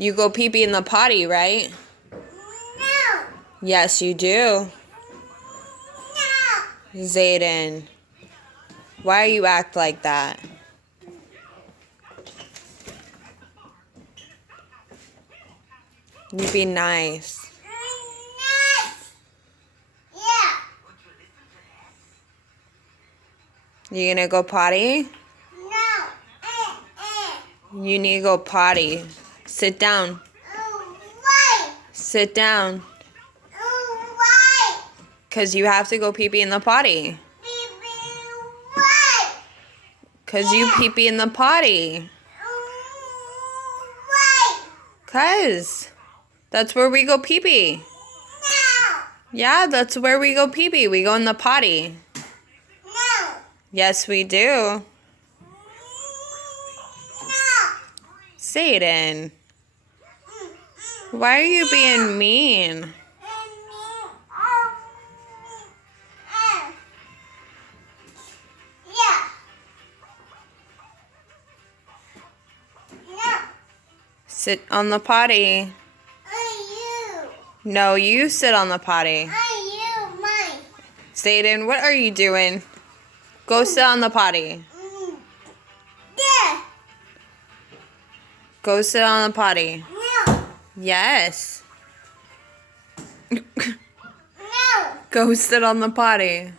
You go pee-pee in the potty, right? No. Yes, you do. No. Zayden, why you act like that? You be nice. Nice. Yeah. You gonna go potty? No. You need to go potty. Sit down. Why? Sit down. Why? Because you have to go pee-pee in the potty. Why? Because you pee-pee in the potty. Why? Because that's where we go pee-pee. No. Yeah, that's where we go pee-pee. We go in the potty. No. Yes, we do. No. Zayden, why are you being mean? Yeah. No. Sit on the potty. You. No, you sit on the potty. You. Mine. Zayden, what are you doing? Go sit on the potty. Yeah. Go sit on the potty. No. Yes. No. Go sit on the potty.